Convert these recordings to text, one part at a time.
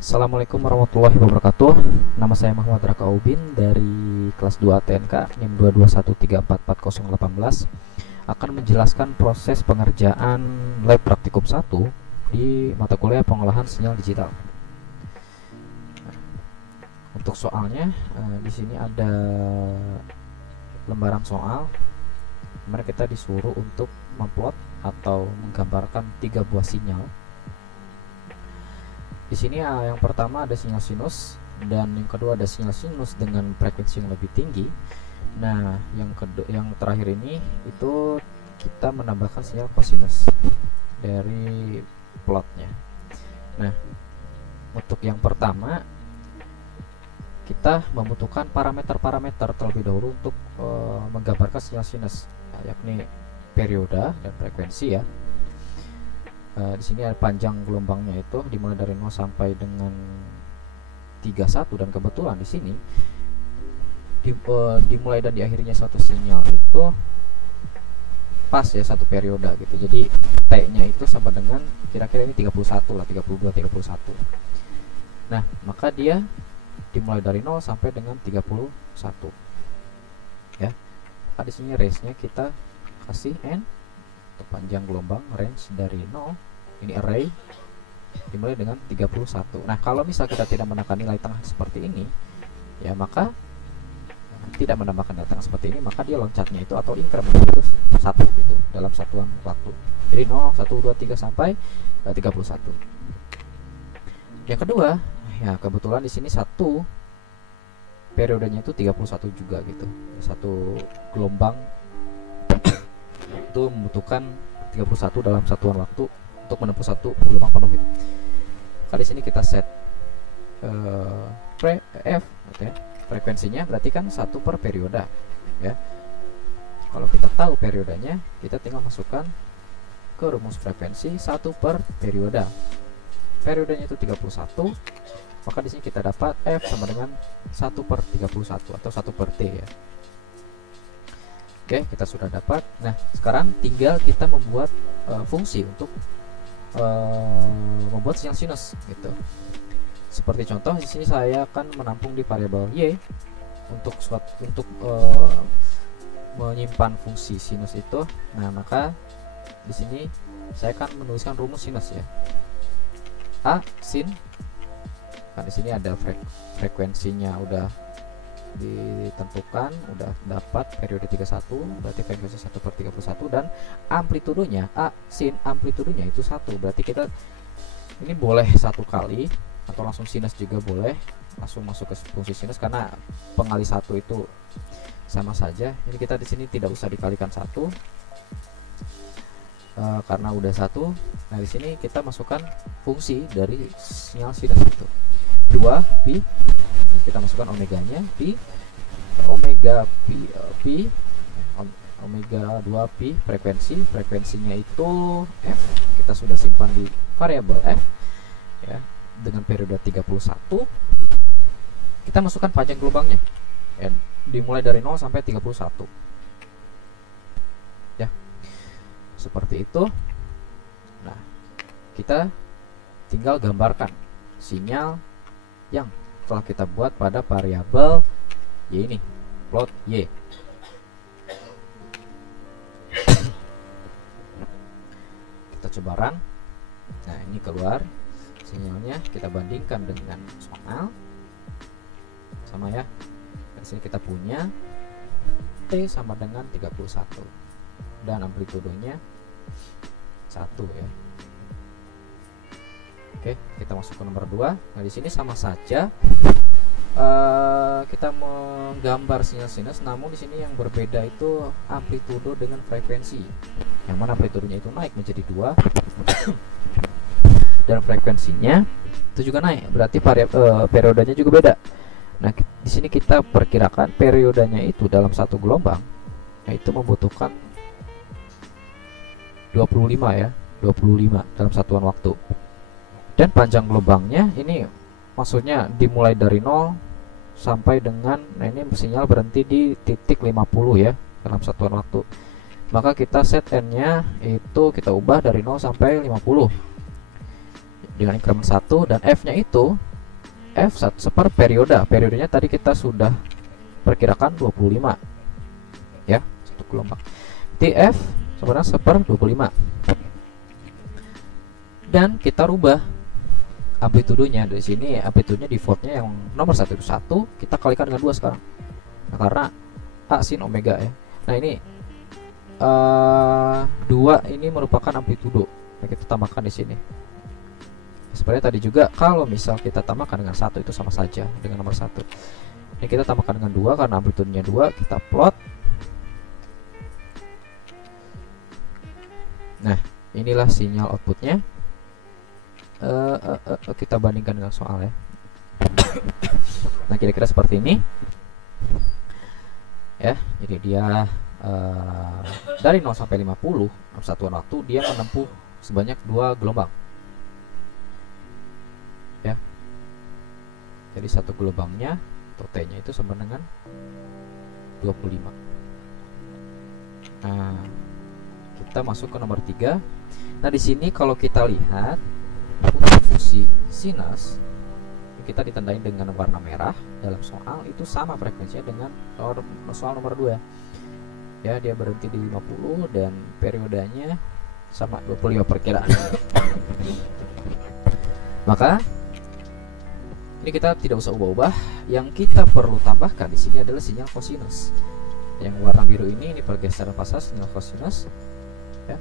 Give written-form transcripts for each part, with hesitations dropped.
Assalamualaikum warahmatullahi wabarakatuh. Nama saya Muhammad Raka Ubin dari kelas 2 TNK NIM 221344018 akan menjelaskan proses pengerjaan lab praktikum 1 di mata kuliah pengolahan sinyal digital. Untuk soalnya di sini ada lembaran soal. Kemarin kita disuruh untuk memplot atau menggambarkan 3 buah sinyal. Di sini yang pertama ada sinyal sinus dan yang kedua ada sinyal sinus dengan frekuensi yang lebih tinggi. Nah, yang terakhir ini itu kita menambahkan sinyal kosinus dari plotnya. Nah, untuk yang pertama kita membutuhkan parameter-parameter terlebih dahulu untuk menggambarkan sinyal sinus, yakni periode dan frekuensi ya. Di sini ada panjang gelombangnya itu dimulai dari 0 sampai dengan 31, dan kebetulan di sini dimulai dan diakhirinya suatu sinyal itu pas ya, satu periode gitu. Jadi T-nya itu sama dengan kira-kira ini 31 lah, 32 31. Nah, maka dia dimulai dari 0 sampai dengan 31 ya. Maka di sini range-nya kita kasih n untuk panjang gelombang, range dari 0, ini array dimulai dengan 31. Nah, kalau misal kita tidak menekan nilai tengah seperti ini ya, maka tidak menambahkan nilai tengah seperti ini, maka dia loncatnya itu atau incrementnya itu 1 gitu dalam satuan waktu. Jadi 0, 1, 2, 3 sampai 31. Yang kedua, ya kebetulan di sini satu periodenya itu 31 juga gitu. Satu gelombang itu membutuhkan 31 dalam satuan waktu untuk menempuh satu gelombang penuh gitu. Kali sini kita set F gitu ya. Frekuensinya berarti kan 1 per periode ya. Kalau kita tahu periodenya, kita tinggal masukkan ke rumus frekuensi 1 per periode. Periodenya itu 31, maka di sini kita dapat F sama dengan 1 per 31 atau 1 per T ya. Oke, kita sudah dapat. Nah, sekarang tinggal kita membuat fungsi untuk membuat sinyal sinus gitu. Seperti contoh di sini saya akan menampung di variabel y untuk menyimpan fungsi sinus itu. Nah, maka di sini saya akan menuliskan rumus sinus ya. A sin, kan di sini ada frekuensinya udah ditentukan, udah dapat periode 31, berarti frekuensi 1 per 31, dan amplitudenya A sin amplitudenya itu 1, berarti kita ini boleh 1 kali atau langsung sinus juga boleh, langsung masuk ke fungsi sinus karena pengali 1 itu sama saja. Ini kita di sini tidak usah dikalikan 1 karena udah 1. Nah, di sini kita masukkan fungsi dari sinyal sinus itu 2 pi, kita masukkan omeganya pi, omega omega 2 pi frekuensinya itu f, kita sudah simpan di variabel f ya, dengan periode 31. Kita masukkan panjang gelombangnya ya, dimulai dari 0 sampai 31 ya, seperti itu. Nah, kita tinggal gambarkan sinyal yang telah kita buat pada variabel y ini, plot y. Kita coba run. Nah, ini keluar sinyalnya, kita bandingkan dengan soal sama ya. Di sini kita punya T sama dengan 31 dan amplitudenya 1 ya. Oke, kita masuk ke nomor 2. Nah, di sini sama saja kita menggambar sinyal sinus, namun di sini yang berbeda itu amplitudo dengan frekuensi. Yang mana amplitudenya itu naik menjadi 2 dan frekuensinya itu juga naik, berarti periodenya juga beda. Nah, di sini kita perkirakan periodenya itu dalam satu gelombang yaitu membutuhkan 25 ya, 25 dalam satuan waktu. Dan panjang gelombangnya ini maksudnya dimulai dari 0 sampai dengan, nah ini sinyal berhenti di titik 50 ya dalam satuan waktu. Maka kita set n nya itu kita ubah dari 0 sampai 50 dengan increment 1, dan f nya itu F seper periode. Periodenya tadi kita sudah perkirakan 25 ya, satu gelombang. TF sebenarnya seper 25. Dan kita rubah amplitudenya. Dari sini amplitudenya defaultnya yang nomor 1 itu 1, kita kalikan dengan 2 sekarang. Nah, karena A sin omega ya. Nah, ini 2 ini merupakan amplitudo. Nah, kita tambahkan di sini. Sebenarnya tadi juga kalau misal kita tambahkan dengan 1 itu sama saja dengan nomor 1. Ini kita tambahkan dengan 2 karena amplitudenya 2, kita plot. Nah, inilah sinyal outputnya. Kita bandingkan dengan soal ya. Nah, kira-kira seperti ini ya. Jadi dia dari 0 sampai 50 dalam satuan waktu dia menempuh sebanyak 2 gelombang ya. Jadi satu gelombangnya atau T nya itu sama dengan 25. Nah, kita masuk ke nomor 3. Nah, di sini kalau kita lihat untuk fungsi sinus kita ditandai dengan warna merah dalam soal itu sama frekuensinya dengan soal nomor 2 ya. Dia berhenti di 50 dan periodenya sama 25 perkiraan. Maka ini kita tidak usah ubah-ubah. Yang kita perlu tambahkan di sini adalah sinyal kosinus. Yang warna biru ini pergeseran fase sinyal kosinus ya.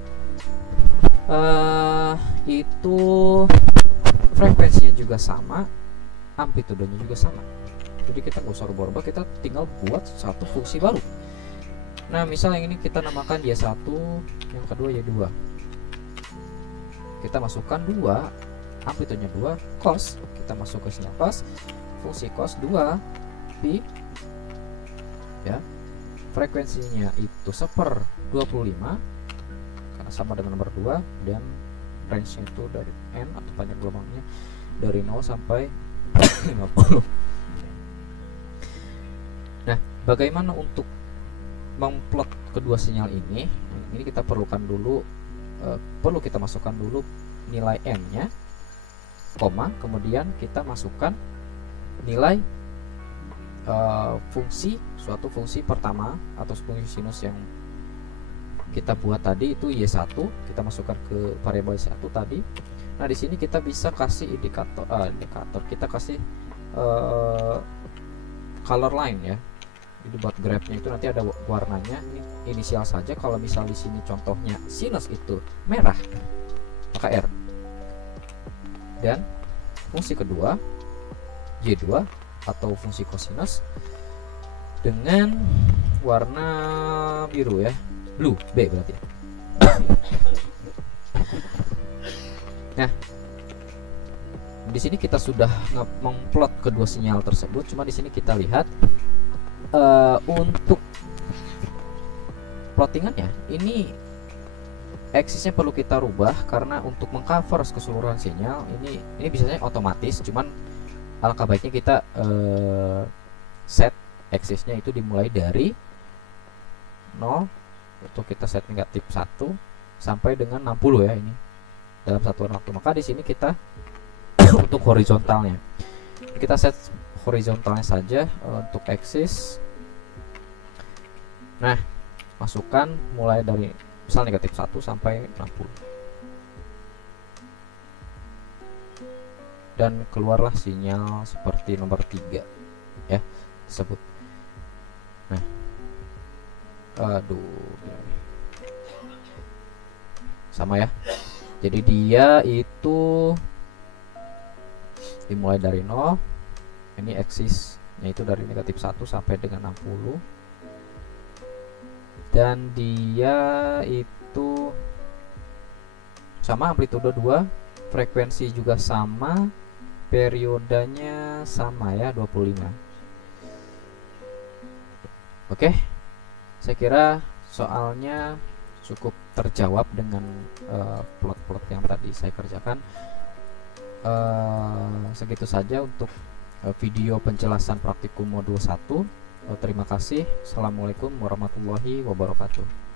Itu frekuensinya juga sama, amplitudenya juga sama. Jadi kita nggak usah rubah-rubah, kita tinggal buat satu fungsi baru. Nah, misal yang ini kita namakan Y1, yang kedua Y2. Kita masukkan 2, amplitudenya 2, cos. Kita masuk ke sinyal cos, fungsi cos 2 pi ya. Frekuensinya itu seper 25 karena sama dengan nomor 2 dan range itu dari N atau panjang gelombangnya dari 0 sampai 50. Nah, bagaimana untuk memplot kedua sinyal ini? Ini kita perlukan dulu, perlu kita masukkan dulu nilai N nya, koma, kemudian kita masukkan nilai suatu fungsi pertama atau fungsi sinus yang kita buat tadi itu Y1, kita masukkan ke variabel Y1 tadi. Nah, di sini kita bisa kasih indikator, kita kasih color line ya. Jadi buat grafnya itu nanti ada warnanya, ini inisial saja. Kalau misal di sini contohnya sinus itu merah, maka R. Dan fungsi kedua Y2 atau fungsi kosinus dengan warna biru ya. Blue, B berarti ya. Nah, di sini kita sudah memplot kedua sinyal tersebut. Cuma di sini kita lihat untuk plottingannya ini aksisnya perlu kita rubah karena untuk mengcover keseluruhan sinyal ini biasanya otomatis. Cuman alangkah baiknya kita set aksisnya itu dimulai dari 0. Untuk kita set negatif 1 sampai dengan 60 ya, ini dalam satuan waktu. Maka di sini kita untuk horizontalnya kita set horizontalnya saja untuk aksis. Nah, masukkan mulai dari misal negatif 1 sampai 60 dan keluarlah sinyal seperti nomor 3 ya tersebut. Nah, sama ya. Jadi dia itu dimulai dari 0. Ini aksisnya itu dari negatif 1 sampai dengan 60. Dan dia itu sama, amplitudo 2, frekuensi juga sama, periodenya sama ya, 25. Oke. Saya kira soalnya cukup terjawab dengan plot-plot yang tadi saya kerjakan. Segitu saja untuk video penjelasan praktikum modul 1. Terima kasih. Assalamualaikum warahmatullahi wabarakatuh.